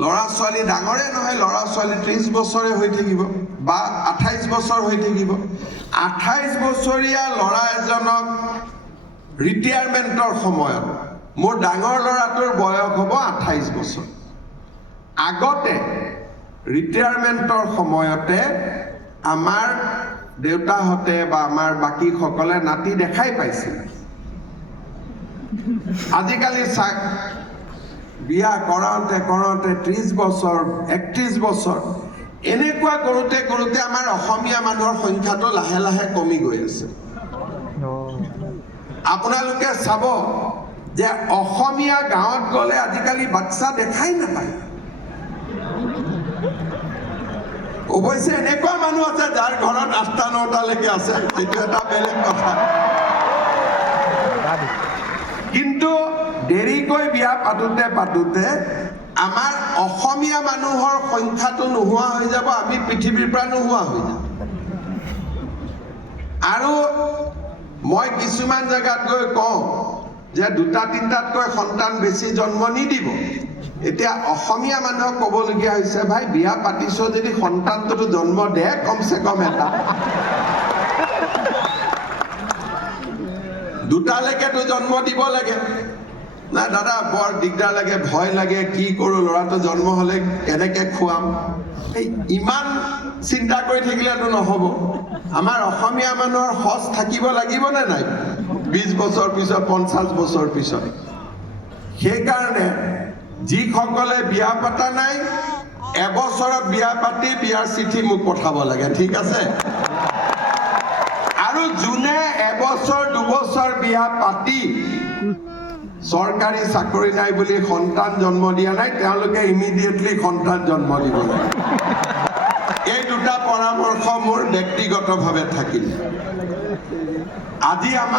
ল'ৰা ছোৱালী ডাঙৰে নহয়, ল'ৰা ছোৱালী 30 বছৰে হৈ থাকিব বা 28 বছৰ হৈ থাকিব। 28 বছৰীয়া ল'ৰা এজনক ৰিটায়াৰমেণ্টৰ সময়ত মোৰ ডাঙৰ ল'ৰাটোৰ বয়স হ'ব 28 বছৰ। আগতে ৰিটায়াৰমেণ্টৰ সময়তে আমাৰ দেউতাহঁতে বা আমাৰ বাকীসকলে নাতি দেখাই পাইছিল। আজিকালি চাক বিয়া কৰাওঁতে 30 বছৰ 31 বছৰ এনেকুৱা কৰোঁতে কৰোঁতে আমাৰ অসমীয়া মানুহৰ সংখ্যাটো লাহে লাহে কমি গৈ আছে। আপোনালোকে চাব যে অসমীয়া গাঁৱত গ'লে আজিকালি বাচ্চা দেখাই নাপায়। অৱশ্যে এনেকুৱা মানুহ আছে যাৰ ঘৰত 8টা 9টালৈকে আছে, সেইটো এটা বেলেগ কথা। কিন্তু দেৰিকৈ বিয়া পাতোতে আমাৰ অসমীয়া মানুহৰ সংখ্যাটো নোহোৱা হৈ যাব, আমি পৃথিৱীৰ পৰা নোহোৱা হৈ যাম। আৰু মই কিছুমান জেগাত গৈ কওঁ যে 2টা 3টাতকৈ সন্তান বেছি জন্ম নিদিব। এতিয়া অসমীয়া মানুহক ক'বলগীয়া হৈছে, ভাই বিয়া পাতিছ যদি সন্তানটোতো জন্ম দে কমচে কম এটা। 2টালৈকেতো জন্ম দিব লাগে। না দাদা বৰ দিগদাৰ লাগে, ভয় লাগে, কি কৰোঁ, ল'ৰাটো জন্ম হ'লে কেনেকৈ খুৱাম। ইমান চিন্তা কৰি থাকিলেতো নহ'ব। আমাৰ অসমীয়া মানুহৰ সঁচ থাকিব লাগিবনে নাই 20 বছৰ পিছত 50 বছৰ পিছত। সেইকাৰণে যিসকলে বিয়া পতা নাই, এবছৰত বিয়া পাতি বিয়াৰ চিঠি মোক পঠাব লাগে, ঠিক আছে? আৰু যোনে এবছৰ 2 বছৰ বিয়া পাতি চৰকাৰী চাকৰি নাই বুলি সন্তান জন্ম দিয়া নাই, তেওঁলোকে ইমিডিয়েটলি সন্তান জন্ম দিব লাগে। এই 2টা পৰামৰ্শ মোৰ ব্যক্তিগতভাৱে থাকিল। আজি আমাৰ